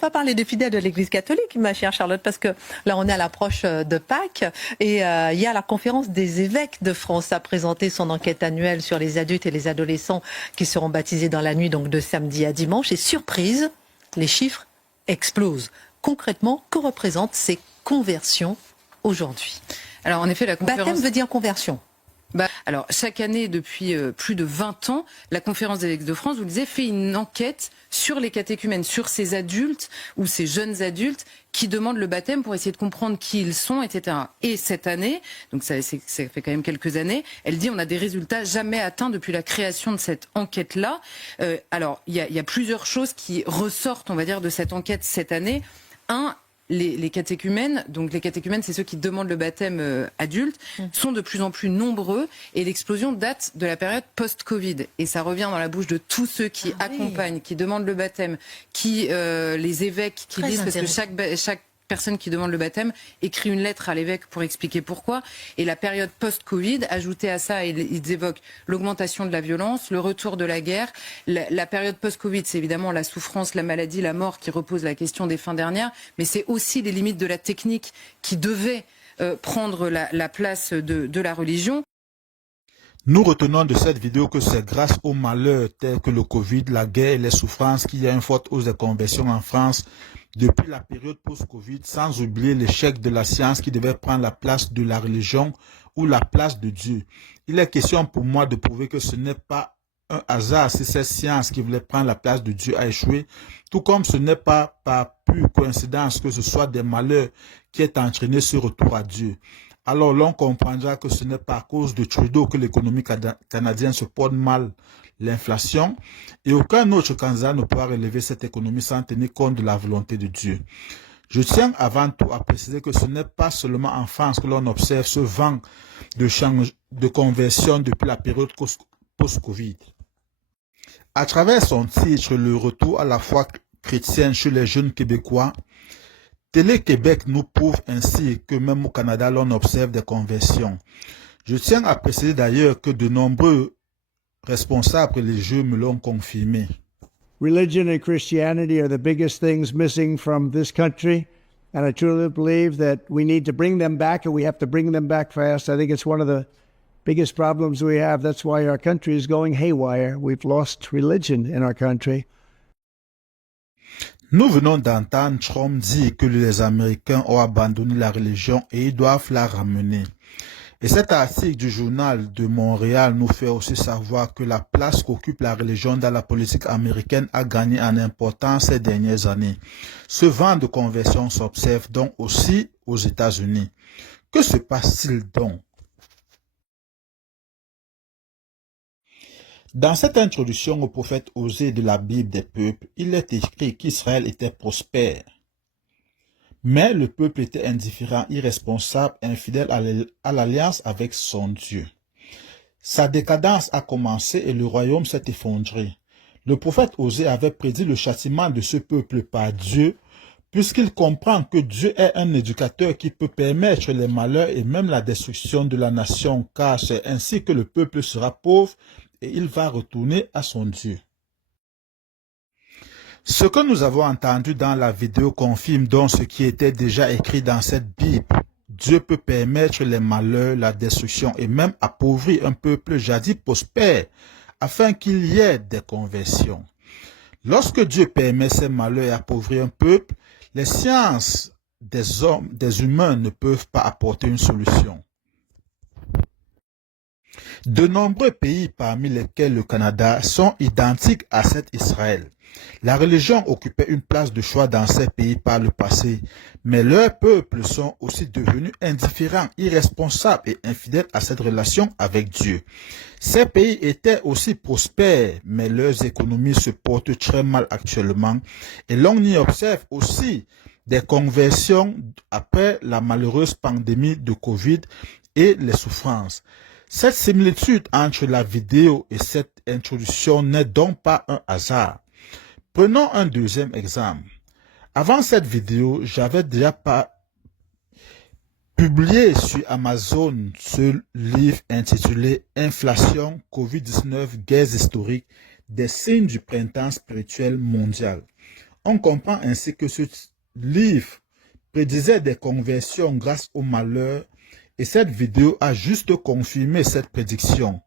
On va parler des fidèles de l'Église catholique, ma chère Charlotte, parce que là, on est à l'approche de Pâques et il y a la conférence des évêques de France à présenter son enquête annuelle sur les adultes et les adolescents qui seront baptisés dans la nuit donc de samedi à dimanche. Et surprise, les chiffres explosent. Concrètement, que représentent ces conversions aujourd'hui? Alors en effet, la conférence... Baptême veut dire conversion. Alors, chaque année, depuis plus de 20 ans, la Conférence des évêques de France, vous le disiez, fait une enquête sur les catéchumènes, sur ces adultes ou ces jeunes adultes qui demandent le baptême pour essayer de comprendre qui ils sont, etc. Et cette année, donc ça fait quand même quelques années, elle dit on a des résultats jamais atteints depuis la création de cette enquête-là. Alors, il y a plusieurs choses qui ressortent, on va dire, de cette enquête cette année. Les catéchumènes, donc les catéchumènes, c'est ceux qui demandent le baptême adulte, sont de plus en plus nombreux et l'explosion date de la période post-Covid. Et ça revient dans la bouche de tous ceux qui accompagnent, qui demandent le baptême, les évêques qui disent, parce que chaque personne qui demande le baptême écrit une lettre à l'évêque pour expliquer pourquoi. Et la période post-Covid, ajoutée à ça, ils évoquent l'augmentation de la violence, le retour de la guerre. La période post-Covid, c'est évidemment la souffrance, la maladie, la mort qui repose la question des fins dernières, mais c'est aussi les limites de la technique qui devaient prendre la place de la religion. Nous retenons de cette vidéo que c'est grâce aux malheurs tels que le Covid, la guerre et les souffrances qu'il y a une forte hausse des conversions en France depuis la période post-Covid, sans oublier l'échec de la science qui devait prendre la place de la religion ou la place de Dieu. Il est question pour moi de prouver que ce n'est pas un hasard si cette science qui voulait prendre la place de Dieu a échoué, tout comme ce n'est pas par pure coïncidence que ce soit des malheurs qui aient entraîné ce retour à Dieu. Alors l'on comprendra que ce n'est pas à cause de Trudeau que l'économie canadienne se porte mal, l'inflation, et aucun autre candidat ne pourra relever cette économie sans tenir compte de la volonté de Dieu. Je tiens avant tout à préciser que ce n'est pas seulement en France que l'on observe ce vent de conversion depuis la période post-Covid. À travers son titre, le retour à la foi chrétienne chez les jeunes Québécois, Télé-Québec nous prouve ainsi que même au Canada, l'on observe des conversions. Je tiens à préciser d'ailleurs que de nombreux responsables religieux me l'ont confirmé. Religion and Christianity are the biggest things missing from this country, and I truly believe that we need to bring them back, and we have to bring them back fast. I think it's one of the biggest problems we have. That's why our country is going haywire. We've lost religion in our country. Nous venons d'entendre Trump dire que les Américains ont abandonné la religion et ils doivent la ramener. Et cet article du journal de Montréal nous fait aussi savoir que la place qu'occupe la religion dans la politique américaine a gagné en importance ces dernières années. Ce vent de conversion s'observe donc aussi aux États-Unis. Que se passe-t-il donc? Dans cette introduction au prophète Osée de la Bible des peuples, il est écrit qu'Israël était prospère. Mais le peuple était indifférent, irresponsable, infidèle à l'alliance avec son Dieu. Sa décadence a commencé et le royaume s'est effondré. Le prophète Osée avait prédit le châtiment de ce peuple par Dieu, puisqu'il comprend que Dieu est un éducateur qui peut permettre les malheurs et même la destruction de la nation, car c'est ainsi que le peuple sera pauvre et il va retourner à son Dieu. Ce que nous avons entendu dans la vidéo confirme donc ce qui était déjà écrit dans cette Bible. Dieu peut permettre les malheurs, la destruction et même appauvrir un peuple jadis prospère afin qu'il y ait des conversions. Lorsque Dieu permet ces malheurs et appauvrir un peuple, les sciences des humains ne peuvent pas apporter une solution. De nombreux pays, parmi lesquels le Canada, sont identiques à cet Israël. La religion occupait une place de choix dans ces pays par le passé, mais leurs peuples sont aussi devenus indifférents, irresponsables et infidèles à cette relation avec Dieu. Ces pays étaient aussi prospères, mais leurs économies se portent très mal actuellement et l'on y observe aussi des conversions après la malheureuse pandémie de Covid et les souffrances. Cette similitude entre la vidéo et cette introduction n'est donc pas un hasard. Prenons un deuxième exemple. Avant cette vidéo, j'avais déjà publié sur Amazon ce livre intitulé « Inflation, Covid-19, guerres historiques, des signes du printemps spirituel mondial ». On comprend ainsi que ce livre prédisait des conversions grâce au malheur et cette vidéo a juste confirmé cette prédiction.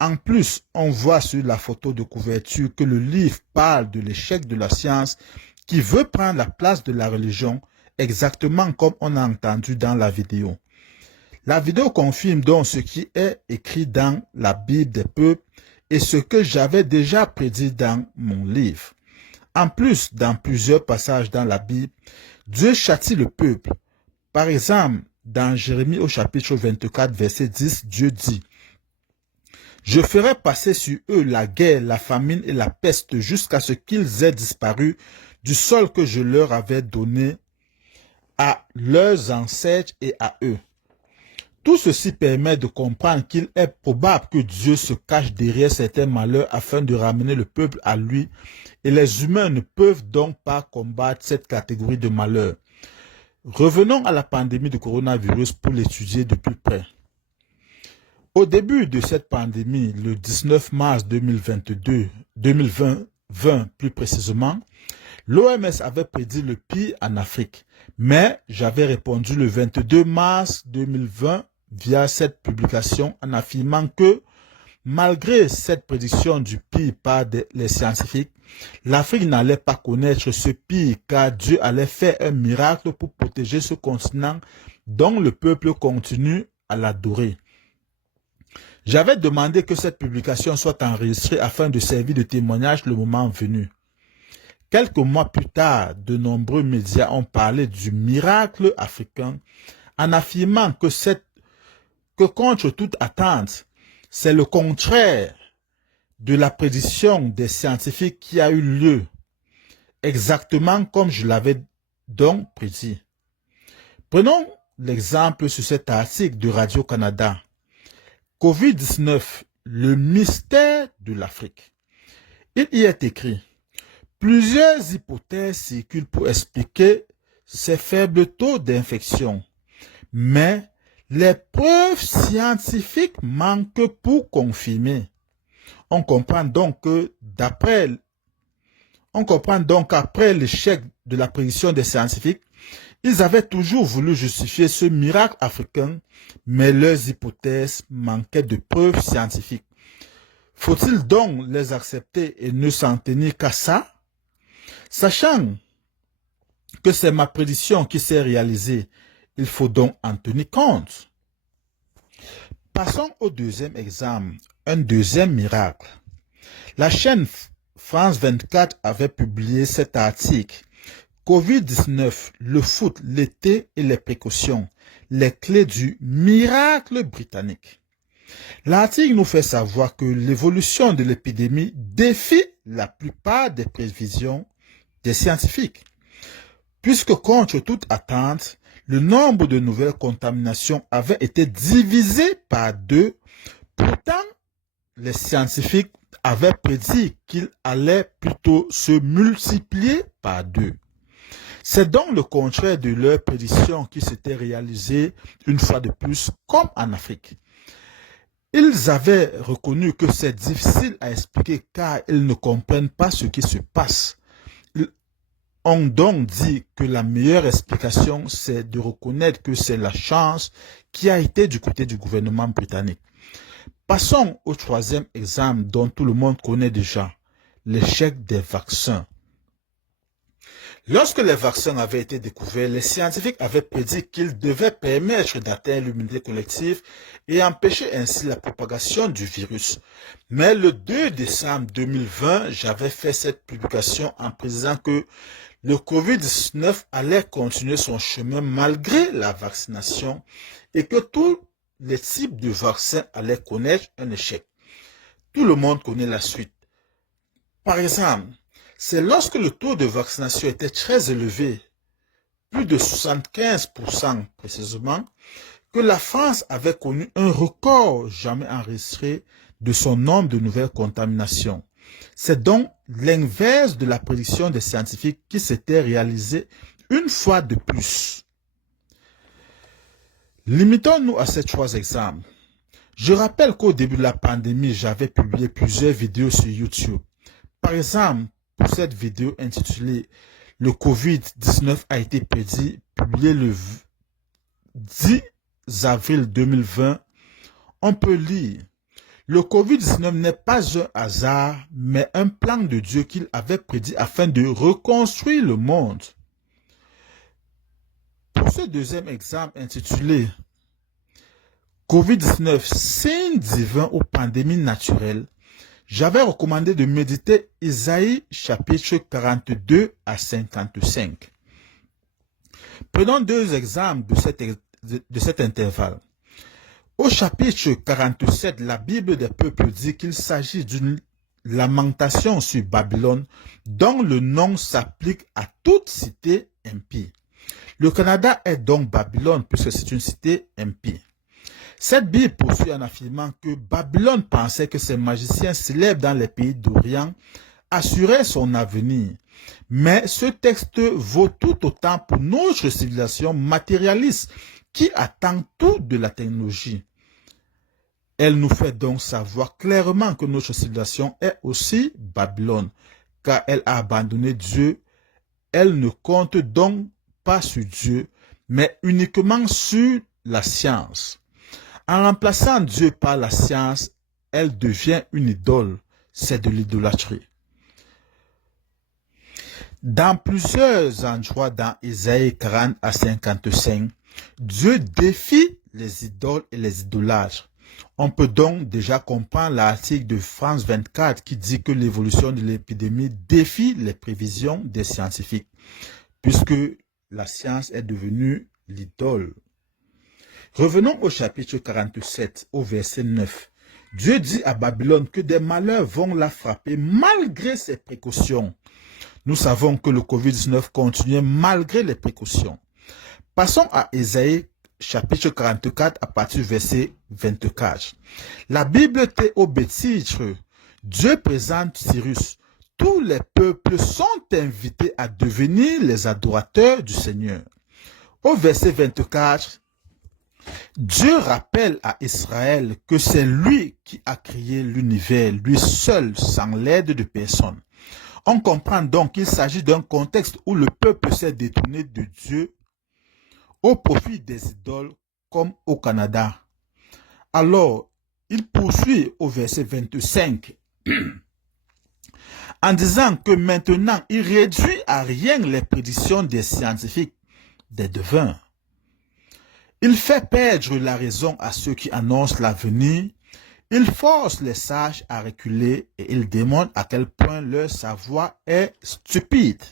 En plus, on voit sur la photo de couverture que le livre parle de l'échec de la science qui veut prendre la place de la religion, exactement comme on a entendu dans la vidéo. La vidéo confirme donc ce qui est écrit dans la Bible des peuples et ce que j'avais déjà prédit dans mon livre. En plus, dans plusieurs passages dans la Bible, Dieu châtie le peuple. Par exemple, dans Jérémie au chapitre 24, verset 10, Dieu dit « Je ferai passer sur eux la guerre, la famine et la peste jusqu'à ce qu'ils aient disparu du sol que je leur avais donné à leurs ancêtres et à eux. » Tout ceci permet de comprendre qu'il est probable que Dieu se cache derrière certains malheurs afin de ramener le peuple à lui et les humains ne peuvent donc pas combattre cette catégorie de malheurs. Revenons à la pandémie de coronavirus pour l'étudier de plus près. Au début de cette pandémie, le 19 mars 2020 plus précisément, l'OMS avait prédit le pire en Afrique, mais j'avais répondu le 22 mars 2020 via cette publication en affirmant que, malgré cette prédiction du pire par les scientifiques, l'Afrique n'allait pas connaître ce pire car Dieu allait faire un miracle pour protéger ce continent dont le peuple continue à l'adorer. J'avais demandé que cette publication soit enregistrée afin de servir de témoignage le moment venu. Quelques mois plus tard, de nombreux médias ont parlé du miracle africain en affirmant que contre toute attente, c'est le contraire de la prédiction des scientifiques qui a eu lieu, exactement comme je l'avais donc prédit. Prenons l'exemple sur cet article de Radio-Canada. COVID-19, le mystère de l'Afrique. Il y est écrit « Plusieurs hypothèses circulent pour expliquer ces faibles taux d'infection, mais les preuves scientifiques manquent pour confirmer. » On comprend donc qu'après l'échec de la prédiction des scientifiques, ils avaient toujours voulu justifier ce miracle africain, mais leurs hypothèses manquaient de preuves scientifiques. Faut-il donc les accepter et ne s'en tenir qu'à ça? Sachant que c'est ma prédiction qui s'est réalisée, il faut donc en tenir compte. Passons au deuxième exemple, un deuxième miracle. La chaîne France 24 avait publié cet article. COVID-19, le foot, l'été et les précautions, les clés du miracle britannique. L'article nous fait savoir que l'évolution de l'épidémie défie la plupart des prévisions des scientifiques, puisque contre toute attente, le nombre de nouvelles contaminations avait été divisé par 2. Pourtant, les scientifiques avaient prédit qu'il allait plutôt se multiplier par 2. C'est donc le contraire de leur prédiction qui s'était réalisée une fois de plus, comme en Afrique. Ils avaient reconnu que c'est difficile à expliquer car ils ne comprennent pas ce qui se passe. Ils ont donc dit que la meilleure explication, c'est de reconnaître que c'est la chance qui a été du côté du gouvernement britannique. Passons au troisième exemple dont tout le monde connaît déjà, l'échec des vaccins. Lorsque les vaccins avaient été découverts, les scientifiques avaient prédit qu'ils devaient permettre d'atteindre l'immunité collective et empêcher ainsi la propagation du virus. Mais le 2 décembre 2020, j'avais fait cette publication en précisant que le COVID-19 allait continuer son chemin malgré la vaccination et que tous les types de vaccins allaient connaître un échec. Tout le monde connaît la suite. Par exemple, c'est lorsque le taux de vaccination était très élevé, plus de 75% précisément, que la France avait connu un record jamais enregistré de son nombre de nouvelles contaminations. C'est donc l'inverse de la prédiction des scientifiques qui s'était réalisée une fois de plus. Limitons-nous à ces 3 exemples. Je rappelle qu'au début de la pandémie, j'avais publié plusieurs vidéos sur YouTube. Par exemple, pour cette vidéo intitulée Le Covid-19 a été prédit, publiée le 10 avril 2020, on peut lire: le Covid-19 n'est pas un hasard, mais un plan de Dieu qu'il avait prédit afin de reconstruire le monde. Pour ce deuxième exemple intitulé Covid-19, signe divin ou pandémie naturelle, j'avais recommandé de méditer Isaïe chapitre 42 à 55. Prenons deux exemples de cet intervalle. Au chapitre 47, la Bible des peuples dit qu'il s'agit d'une lamentation sur Babylone dont le nom s'applique à toute cité impie. Le Canada est donc Babylone puisque c'est une cité impie. Cette Bible poursuit en affirmant que Babylone pensait que ses magiciens célèbres dans les pays d'Orient assuraient son avenir. Mais ce texte vaut tout autant pour notre civilisation matérialiste qui attend tout de la technologie. Elle nous fait donc savoir clairement que notre civilisation est aussi Babylone, car elle a abandonné Dieu. Elle ne compte donc pas sur Dieu, mais uniquement sur la science. En remplaçant Dieu par la science, elle devient une idole. C'est de l'idolâtrie. Dans plusieurs endroits dans Isaïe 40 à 55, Dieu défie les idoles et les idolâtres. On peut donc déjà comprendre l'article de France 24 qui dit que l'évolution de l'épidémie défie les prévisions des scientifiques, puisque la science est devenue l'idole. Revenons au chapitre 47, au verset 9. Dieu dit à Babylone que des malheurs vont la frapper malgré ses précautions. Nous savons que le Covid-19 continuait malgré les précautions. Passons à Ésaïe chapitre 44 à partir du verset 24. La Bible tait au titre. Dieu présente Cyrus. Tous les peuples sont invités à devenir les adorateurs du Seigneur. Au verset 24, Dieu rappelle à Israël que c'est lui qui a créé l'univers, lui seul, sans l'aide de personne. On comprend donc qu'il s'agit d'un contexte où le peuple s'est détourné de Dieu au profit des idoles, comme au Canada. Alors, il poursuit au verset 25 en disant que maintenant, il réduit à rien les prédictions des scientifiques, des devins. Il fait perdre la raison à ceux qui annoncent l'avenir. Il force les sages à reculer et il démontre à quel point leur savoir est stupide.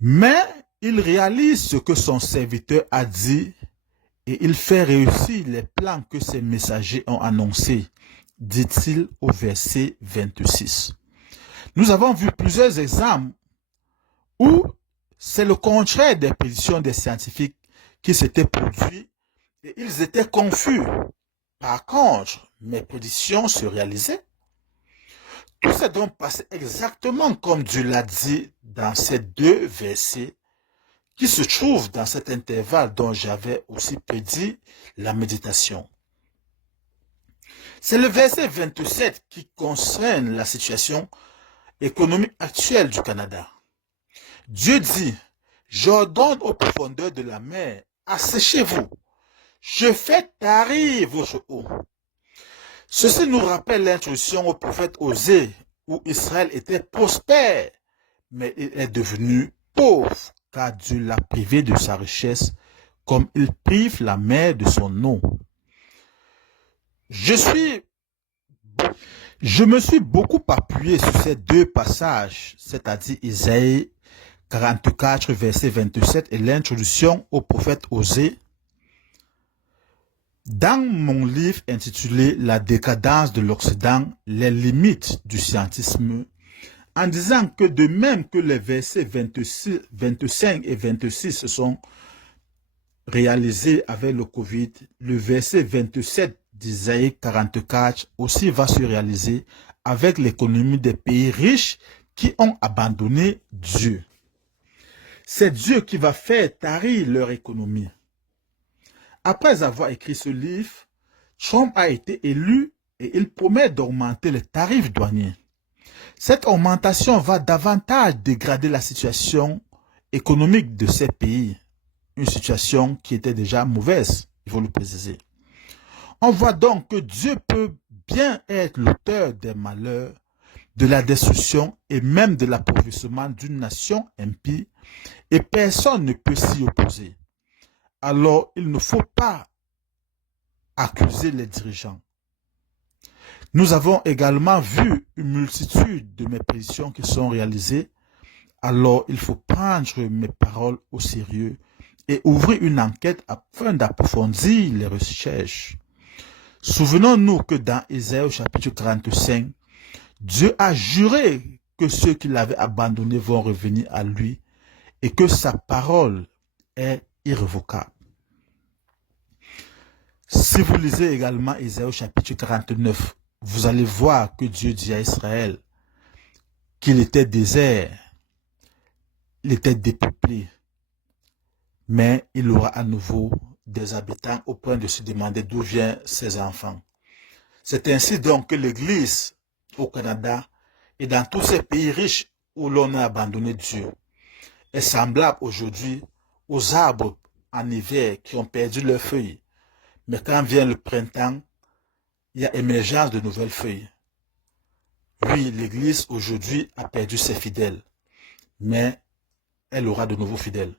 Mais il réalise ce que son serviteur a dit et il fait réussir les plans que ses messagers ont annoncés, dit-il au verset 26. Nous avons vu plusieurs exemples où c'est le contraire des prédictions des scientifiques qui s'étaient produits et ils étaient confus. Par contre, mes prédictions se réalisaient. Tout s'est donc passé exactement comme Dieu l'a dit dans ces deux versets qui se trouvent dans cet intervalle dont j'avais aussi prédit la méditation. C'est le verset 27 qui concerne la situation économique actuelle du Canada. Dieu dit, « J'ordonne aux profondeurs de la mer, asséchez-vous. Je fais tarir votre eau. » Ceci nous rappelle l'introduction au prophète Osée, où Israël était prospère, mais il est devenu pauvre, car Dieu l'a privé de sa richesse, comme il prive la mer de son eau. Je me suis beaucoup appuyé sur ces deux passages, c'est-à-dire Isaïe 44, verset 27 et l'introduction au prophète Osée, dans mon livre intitulé « La décadence de l'Occident, les limites du scientisme », en disant que de même que les versets 25 et 26 se sont réalisés avec le Covid, le verset 27 d'Isaïe 44 aussi va se réaliser avec l'économie des pays riches qui ont abandonné Dieu. C'est Dieu qui va faire tarir leur économie. Après avoir écrit ce livre, Trump a été élu et il promet d'augmenter les tarifs douaniers. Cette augmentation va davantage dégrader la situation économique de ces pays, une situation qui était déjà mauvaise, il faut le préciser. On voit donc que Dieu peut bien être l'auteur des malheurs, de la destruction et même de l'appauvrissement d'une nation impie, et personne ne peut s'y opposer. Alors, il ne faut pas accuser les dirigeants. Nous avons également vu une multitude de méprisions qui sont réalisées. Alors, il faut prendre mes paroles au sérieux et ouvrir une enquête afin d'approfondir les recherches. Souvenons-nous que dans Ésaïe au chapitre 45, Dieu a juré que ceux qui l'avaient abandonné vont revenir à lui et que sa parole est irrévocable. Si vous lisez également Ésaïe au chapitre 49, vous allez voir que Dieu dit à Israël qu'il était désert, il était dépeuplé, mais il aura à nouveau des habitants au point de se demander d'où viennent ses enfants. C'est ainsi donc que l'Église au Canada et dans tous ces pays riches où l'on a abandonné Dieu est semblable aujourd'hui aux arbres en hiver qui ont perdu leurs feuilles. Mais quand vient le printemps, il y a émergence de nouvelles feuilles. Oui, l'Église aujourd'hui a perdu ses fidèles, mais elle aura de nouveaux fidèles.